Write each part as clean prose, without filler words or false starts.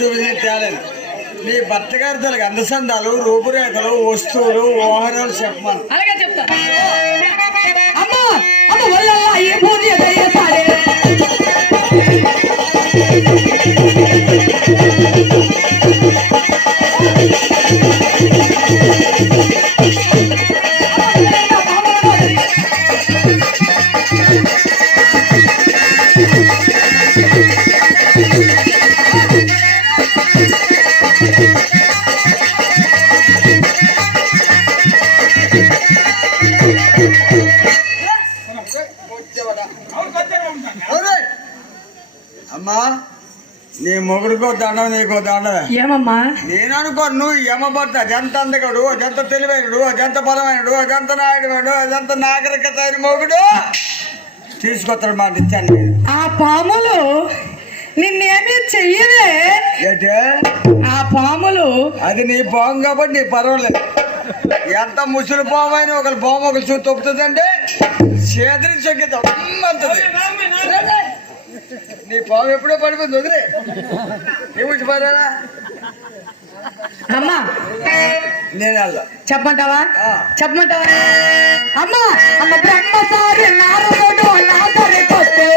చూపించిన తేలేదు నీ భర్త గారి తలకి అందసందాలు రూపురేఖలు వస్తువులు వ్యవహారాలు చెప్పమని అలాగే చెప్తా అమ్మా నీ మొగుడికో దండం నీకో దండమే ఏమమ్మా నేను అనుకో నువ్వు ఏమబోతా అదెంత అందగడు అదెంత తెలివైనడు అదెంత బలమైనడు అదెంత నాయుడు అదెంత నాగరికత అయిన మొగుడు తీసుకొస్తాడు మాట ఇచ్చాను ఆ పాములు నిన్నేమీ చెయ్యలే ఏంటే ఆ పాములు అది నీ పాము కాబట్టి నీ పర్వాలేదు ఎంత ముసలి పాము అయినా ఒకరు పాము ఒకరు చూ తొప్పుతుందంటే చేతిని చొక్కితాం అంతది నీ పాము ఎప్పుడో పడిపోయింది వదిలే నీ ముచ్చి పడాలా అమ్మా నేను వెళ్దా చెప్పమంటావా చెప్పమంటావా అమ్మా అమ్మ బ్రహ్మచారి నారదుడు నాగరికొస్తే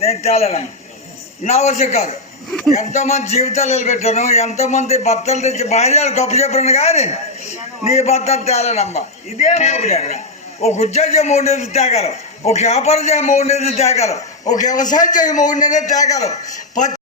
నేను తేలేనమ్మా నా అవసరం కాదు ఎంతోమంది జీవితాలు నిలబెట్టాను ఎంతోమంది భర్తలు తెచ్చి భార్యలు గొప్ప చెప్పాను కానీ నీ భర్తలు తేలేనమ్మా ఇదే మొగుడే ఒక ఉద్యోగం 3 నెలలు తేగలవు ఒక వ్యాపారం చేయ 3 నెలలు తేగలవు ఒక వ్యవసాయం చేయ 3 నెలలు తేగలవు